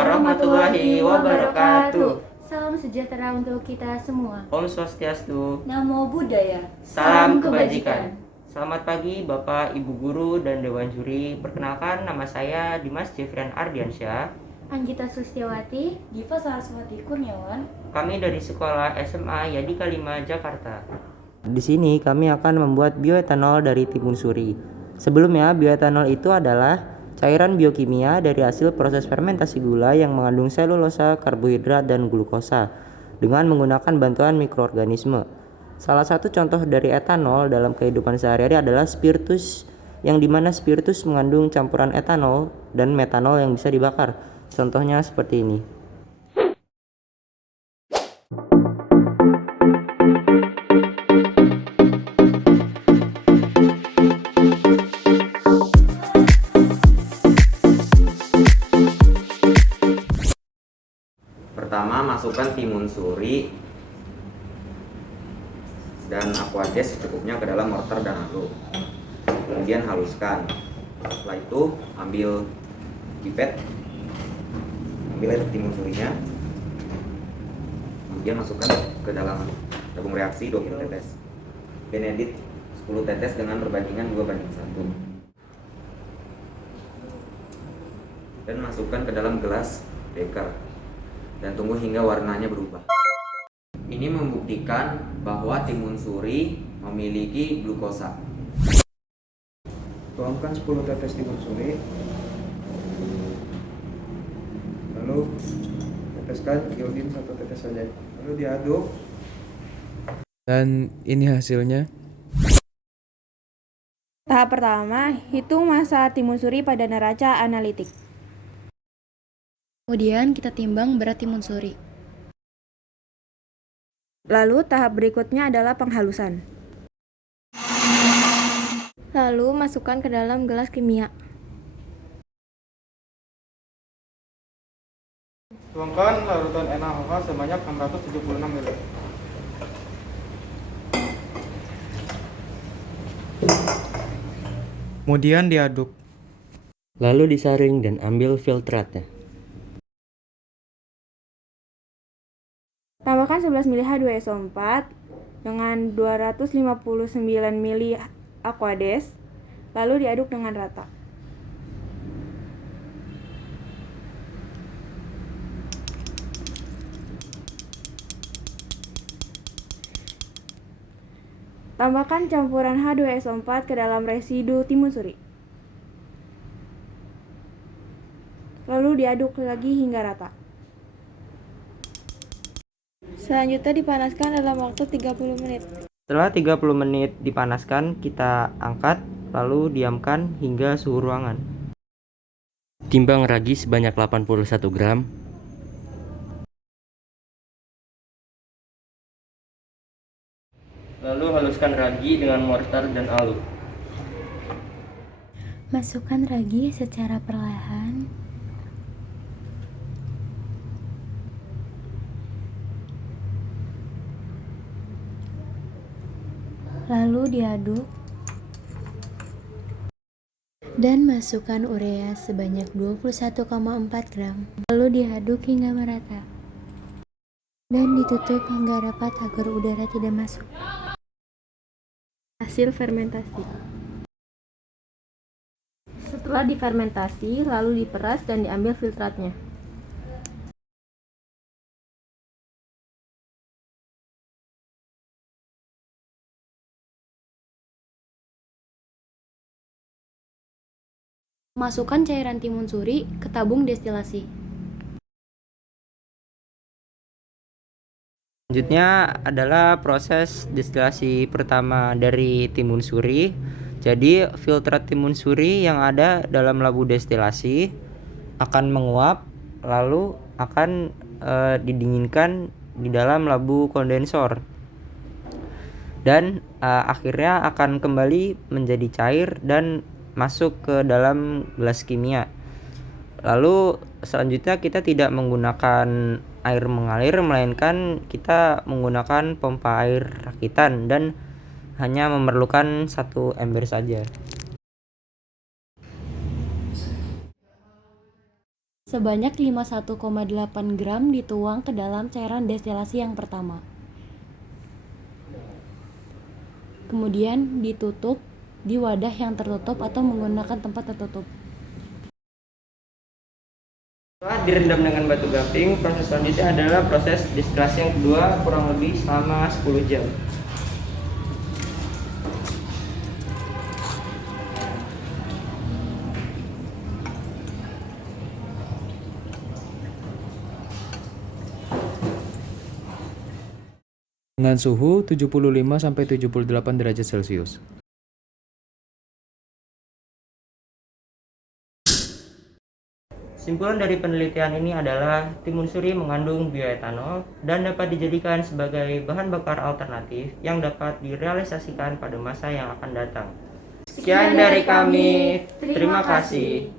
warahmatullahi wabarakatuh. Salam sejahtera untuk kita semua. Om Swastiastu. Namo Buddhaya. Salam kebajikan. Selamat pagi Bapak, Ibu Guru, dan Dewan Juri. Perkenalkan, nama saya Dimas Jefrian Ardiansyah. Anggita Sustiawati. Diva Saraswati Kurniawan. Kami dari Sekolah SMA Yadika 5 Jakarta. Di sini kami akan membuat bioetanol dari timun suri. Sebelumnya, bioetanol itu adalah cairan biokimia dari hasil proses fermentasi gula yang mengandung selulosa, karbohidrat, dan glukosa dengan menggunakan bantuan mikroorganisme. Salah satu contoh dari etanol dalam kehidupan sehari-hari adalah spiritus, yang dimana spiritus mengandung campuran etanol dan metanol yang bisa dibakar. Contohnya seperti ini. Pertama, masukkan timun suri dan aquades secukupnya ke dalam mortar dan aduk. Kemudian haluskan. Setelah itu ambil pipet, ambil air timun surinya, kemudian masukkan ke dalam tabung reaksi 20 tetes. Benedict 10 tetes dengan perbandingan 2:1. Dan masukkan ke dalam gelas beker dan tunggu hingga warnanya berubah. Ini membuktikan bahwa timun suri memiliki glukosa. Tuangkan 10 tetes timun suri, lalu teteskan iodin 1 tetes saja, lalu diaduk. Dan ini hasilnya. Tahap pertama, hitung massa timun suri pada neraca analitik. Kemudian kita timbang berat timun suri. Lalu tahap berikutnya adalah penghalusan. Lalu masukkan ke dalam gelas kimia. Tuangkan larutan NaOH sebanyak 676 ml. Kemudian diaduk. Lalu disaring dan ambil filtratnya. Tambahkan 11 ml H2SO4 dengan 259 ml aquades, lalu diaduk dengan rata. Tambahkan campuran H2SO4 ke dalam residu timun suri. Lalu diaduk lagi hingga rata. Selanjutnya dipanaskan dalam waktu 30 menit. Setelah 30 menit dipanaskan, kita angkat lalu diamkan hingga suhu ruangan. Timbang ragi sebanyak 81 gram. Lalu haluskan ragi dengan mortar dan alu. Masukkan ragi secara perlahan. Lalu diaduk. Dan masukkan urea sebanyak 21,4 gram. Lalu diaduk hingga merata. Dan ditutup hingga rapat agar udara tidak masuk. Hasil fermentasi. Setelah difermentasi, lalu diperas dan diambil filtratnya. Masukkan cairan timun suri ke tabung destilasi. Selanjutnya adalah proses destilasi pertama dari timun suri. Jadi filtrat timun suri yang ada dalam labu destilasi akan menguap lalu akan didinginkan di dalam labu kondensor. Dan akhirnya akan kembali menjadi cair dan masuk ke dalam gelas kimia. Lalu selanjutnya kita tidak menggunakan air mengalir, melainkan kita menggunakan pompa air rakitan dan hanya memerlukan 1 ember saja. Sebanyak 51,8 gram dituang ke dalam cairan destilasi yang pertama. Kemudian ditutup di wadah yang tertutup atau menggunakan tempat tertutup. Setelah direndam dengan batu gamping, proses selanjutnya adalah proses destilasi yang kedua kurang lebih selama 10 jam. Dengan suhu 75-78 derajat Celcius. Kesimpulan dari penelitian ini adalah timun suri mengandung bioetanol dan dapat dijadikan sebagai bahan bakar alternatif yang dapat direalisasikan pada masa yang akan datang. Sekian dari kami, terima kasih.